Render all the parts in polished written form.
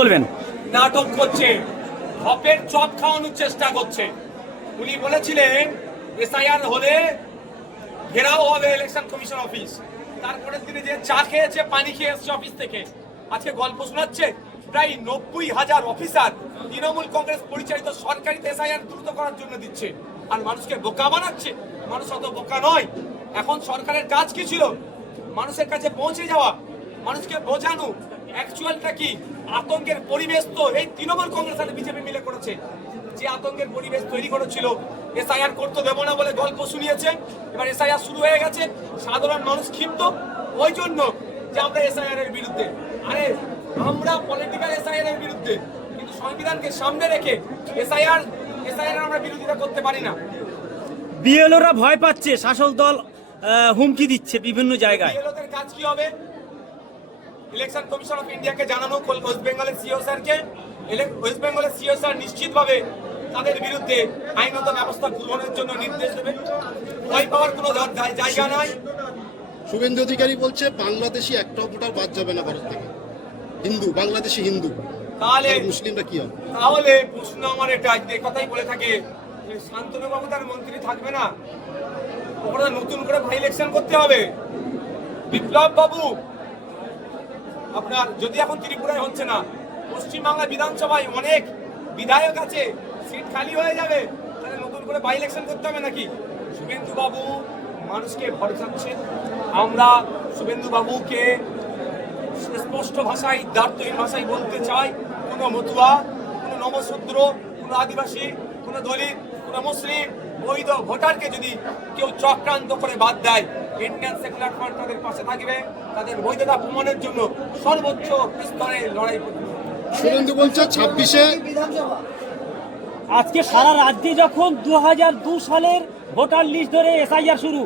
বলবেন? নাটক করছে, হপের চপ খাওয়ানোর চেষ্টা করছে। উনি বলেছিলেন এসআইআর হলে ঘেরাও হবে ইলেকশন কমিশন অফিস। তারপরের দিনে যে চা খেয়েছে, পানি খেয়ে এসছে অফিস থেকে, আজকে গল্প শোনাচ্ছে। প্রায় 90,000 অফিসার তৃণমূল কংগ্রেস পরিচালিত সরকারিতে এসআইআর দ্রুত করার জন্য দিচ্ছে, আর মানুষকে বোকা বানাচ্ছে। মানুষ অত বোকা নয়। এখন সরকারের কাজ কি ছিল? মানুষের কাছে পৌঁছে যাওয়া, মানুষকে বোঝানো অ্যাকচুয়ালটা কি। আতঙ্কের পরিবেশ তো এই তৃণমূল কংগ্রেস আর বিজেপি মিলে করেছে। যে আতঙ্কের পরিবেশ তৈরি করেছিল, এসআইআর করতে দেবো না বলে গল্প শুনিয়েছে। এবার এসআইআর শুরু হয়ে গেছে, সাধারণ মানুষ ক্ষিপ্ত ওই জন্য যে আমরা এসআইআর এর বিরুদ্ধে। আরে আমরা পলিটিক্যাল এসআইআর এর বিরুদ্ধে, কিন্তু সংবিধানকে সামনে রেখে এসআইআর আমরা বিরোধিতা করতে পারি না। বিএলওরা ভয় পাচ্ছে, শাসক দল হুমকি দিচ্ছে বিভিন্ন জায়গায়। বিএলওদের কাজ কি হবে? ইলেকশন কমিশন অফ ইন্ডিয়াকে জানানো, ওয়েস্ট বেঙ্গলের সিও স্যারকে। ওয়েস্ট বেঙ্গলের সিও স্যার নিশ্চিতভাবে তাদের বিরুদ্ধে আইনত ব্যবস্থা গ্রহণের জন্য নির্দেশ দেবে। ভয় পাওয়ার কোনো জায়গা নাই। শুভেন্দু অধিকারী বলছে বাংলাদেশি একটা ভোটার বাদ যাবে না ভারত থেকে, হিন্দু, বাংলাদেশি হিন্দু। তাহলে মুসলিমরা কি হবে? তাহলে প্রশ্ন আমার এটা, যে কথাই বলে থাকে শান্তনু বাবু তার মন্ত্রী থাকবে না, ওরা নতুন করে ভাই ইলেকশন করতে হবে। বিপ্লব বাবু আপনার যদি এখন ত্রিপুরায় হচ্ছে না, পশ্চিমবাংলা বিধানসভায় অনেক বিধায়ক আছে, সিট খালি হয়ে যাবে, তাহলে নতুন করে বাই ইলেকশন করতে হবে নাকি? শুভেন্দু বাবু মানুষকে ভরসাচ্ছে। আমরা শুভেন্দু বাবুকে স্পষ্ট ভাষায়, দার্থহীন ভাষায় বলতে চাই, কোনো মতুয়া, কোনো নমশূদ্র, কোনো আদিবাসী, কোনো দলিত, কোনো মুসলিম বৈধ ভোটারকে যদি কেউ চক্রান্ত করে বাদ দেয়, ইন্ডিয়ান সেকুলার ফ্রন্ট তাদের পাশে থাকবে, তাদের বৈধতা প্রমাণের জন্য সর্বোচ্চ স্তরে লড়াই করবে। শুভেন্দু বলছে 26-এ আজকে সারা রাজ্যে যখন 2002 সালের ভোটার লিস্ট ধরে এসআইআর শুরু,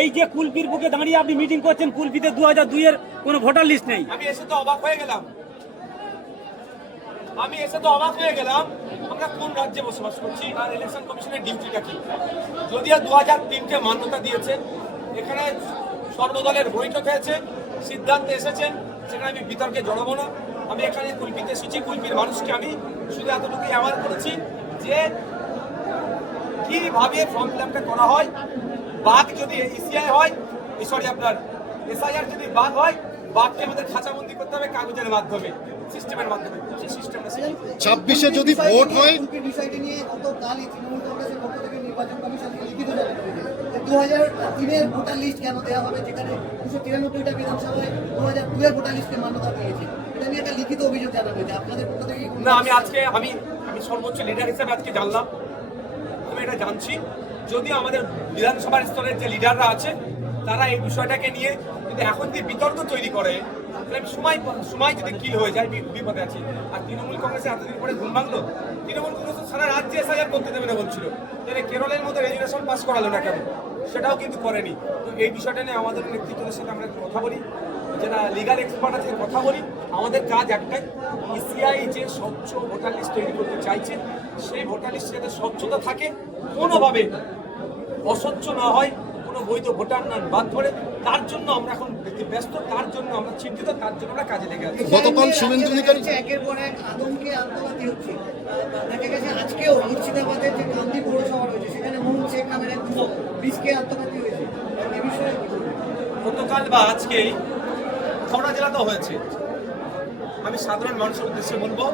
এই যে কুলপির বুকে দাঁড়িয়ে আপনি মিটিং করছেন, কুলপিতে 2002 এর কোনো ভোটার লিস্ট নেই। আমি এসে তো অবাক হয়ে গেলাম। আমরা কোন রাজ্যে বসবাস করছি, আর ইলেকশন কমিশনের ডিউটিটা কি? যদিও 2003-কে মান্যতা দিয়েছে, এখানে সর্বদলের বৈঠক হয়েছে, সিদ্ধান্তে এসেছেন, সেখানে আমি বিতর্কে জড়াবো না। আমি এখানে কুলপিতে এসেছি, কুলপির মানুষকে আমি শুধু এতটুকু অ্যাওয়ার করেছি যে কিভাবে ফর্ম ফিল আপটা করা হয়। বাঘ যদি ইসিআই হয়, আপনার এসআইআর যদি বাঘ হয়, বাঘকে আমাদের খাঁচাবন্দি করতে হবে কাগজের মাধ্যমে, সিস্টেমের মাধ্যমে। সেই সিস্টেমটা 26-এ যদি ভোট হয়, বিষয়টি নিয়ে গতকালই তৃণমূল কংগ্রেসের পক্ষ থেকে নির্বাচন কমিশনকে লিখিত জানানো হয়েছে 2003-এর ভোটার লিস্ট কেন দেওয়া হবে, যেখানে 293টা বিধানসভায় 2002-এর ভোটার লিস্টে মান্যতা পেয়েছে। এটা নিয়ে একটা লিখিত অভিযোগ জানানো হয়েছে আপনাদের পক্ষ থেকে। না, আমি সর্বোচ্চ লিডার হিসেবে আজকে জানলাম। আমি এটা জানছি, যদিও আমাদের বিধানসভার স্তরের যে লিডাররা আছে তারা এই বিষয়টাকে নিয়ে যদি এখন যে বিতর্ক তৈরি করে, তাহলে সময় যদি কিল হয়ে যায়, বিপদে আছি। আর তৃণমূল কংগ্রেসে এতদিন পরে ঘুম ভাঙলো। তৃণমূল কংগ্রেস সারা রাজ্যে এসআইআর করতে দেবে না বলছিল, তাহলে কেরলের মতো রেজুলেশন পাস করালো না কেন? সেটাও কিন্তু করেনি। তো এই বিষয়টা নিয়ে আমাদের নেতৃত্বের সাথে আমরা কথা বলি, যারা লিগাল এক্সপার্ট আছে কথা বলি। আমাদের কাজ একটাই, ইসিআই যে স্বচ্ছ ভোটার লিস্ট তৈরি করতে চাইছে, সেই ভোটার লিস্ট যাতে স্বচ্ছতা থাকে, কোনোভাবে অস্বচ্ছ না হয়, কোনো বৈধ ভোটার না বাদ পড়ে, তার জন্য আমরা এখন ব্যস্ত, তার জন্য আমরা চিন্তিত, তার জন্য আমরা কাজে লেগে আছি। গতকাল শুভেন্দু অধিকারী একের পর এক আতঙ্কে আত্মঘাতী হচ্ছে। দেখা গেছে আজকেও মুর্শিদাবাদের যে কান্দি পৌরসভা রয়েছে, সেখানে মোহাম্মদ শেখ নামের এক যুবক 20কে আত্মঘাতী হয়েছে। এই বিষয়ে গতকাল বা আজকেই হাওড়া জেলাতেও হয়েছে। আমি সাধারণ মানুষের উদ্দেশ্যে বলবো,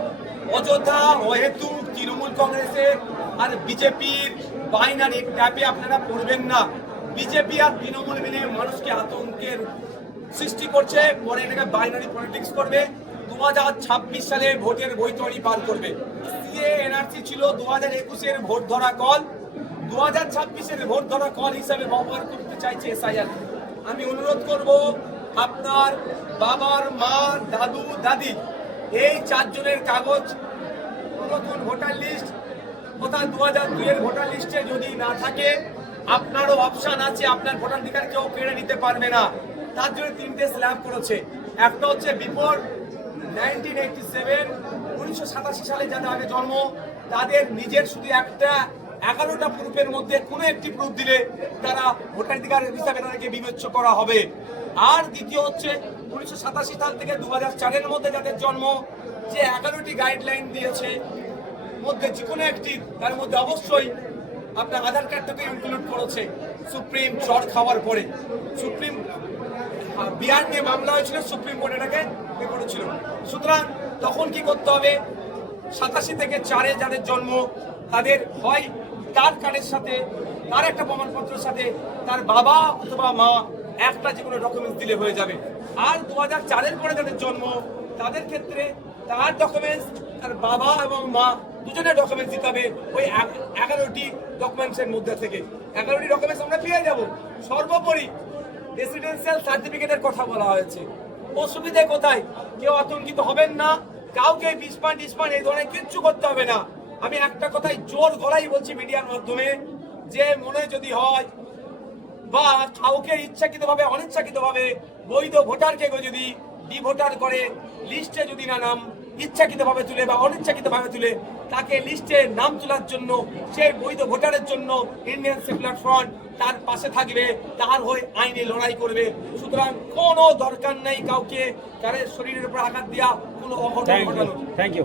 অযথা অহেতু তৃণমূল কংগ্রেসের আর বিজেপির বাইনারি ট্যাপে আপনারা পড়বেন না। বিজেপি আর তৃণমূল মিলে মানুষকে আতঙ্কের সৃষ্টি করছে, পরে এটাকে বাইনারি পলিটিক্স করবে। 2026 সালে ভোটের বৈতরণী পার করবে। এনআরসি ছিল 2021-এর ভোট ধরা কল, 2026-এর ভোট ধরা কল হিসাবে ব্যবহার করতে চাইছে এসআইআর। আমি অনুরোধ করব, আপনার বাবার মা, দাদু, দাদি, এই 4 জনের কাগজ নতুন ভোটার লিস্ট কোথাও 2002-এর ভোটার লিস্টে যদি না থাকে, আপনারও অপশন আছে, আপনার ভোটাধিকার কেউ কেড়ে নিতে পারবে না। তার জন্য 3টে স্ল্যাব করেছে। একটা হচ্ছে বিফোর 1987, 1987 সালে যাদের আগে জন্ম, তাদের নিজের শুধু একটা 11টা প্রুফের মধ্যে কোনো একটি প্রুফ দিলে তারা ভোটাধিকার হিসাবে তাদেরকে বিবেচ্য করা হবে। আর দ্বিতীয় হচ্ছে 1987 সাল থেকে 2004-এর মধ্যে যাদের জন্ম, যে 11টি গাইডলাইন দিয়েছে মধ্যে যে কোনো একটি, তার মধ্যে অবশ্যই আপনার আধার কার্ডটাকে ইনক্লুড করেছে। সুপ্রিম চড় খাওয়ার পরে সুপ্রিম বিহার নিয়ে মামলা হয়েছিল, সুপ্রিম কোর্ট এটাকে করেছিল। সুতরাং তখন কি করতে হবে, 87 থেকে 4-এ যাদের জন্ম তাদের হয় তার কার্ডের সাথে, তার একটা প্রমাণপত্রের সাথে তার বাবা অথবা মা একটা যে কোনো ডকুমেন্টস দিলে হয়ে যাবে। আর 2004-এর পরে যাদের জন্ম তাদের ক্ষেত্রে তার ডকুমেন্টস, তার বাবা এবং মা দুজনের ডকুমেন্টস দিতে হবে ওই 11টি ডকুমেন্টসের মধ্যে থেকে। 11টি ডকুমেন্টস আমরা পেয়ে যাব। সর্বোপরি রেসিডেন্সিয়াল সার্টিফিকেটের কথা বলা হয়েছে। অসুবিধে কোথায়? কেউ আতঙ্কিত হবেন না, কাউকে বিস্পান এই ধরনের কিচ্ছু করতে হবে না। আমি একটা কথাই জোর গলায় বলছি মিডিয়ার মাধ্যমে, যে মনে যদি হয় বা কাউকে ইচ্ছাকৃতভাবে অনিচ্ছাকৃতভাবে বৈধ ভোটারকে যদি ডিভোটার করে লিস্টে যদি না নাম ইচ্ছাকৃতভাবে তুলে বা অনিচ্ছাকৃতভাবে তুলে, তাকে লিস্টে নাম তোলার জন্য সেই বৈধ ভোটারের জন্য ইন্ডিয়ান সেকুলার ফ্রন্ট তার পাশে থাকবে, তার হয়ে আইনে লড়াই করবে। সুতরাং কোনো দরকার নেই কাউকে তার শরীরের উপর আঘাত দেওয়া, কোনো অঘটন ঘটানো। Thank you.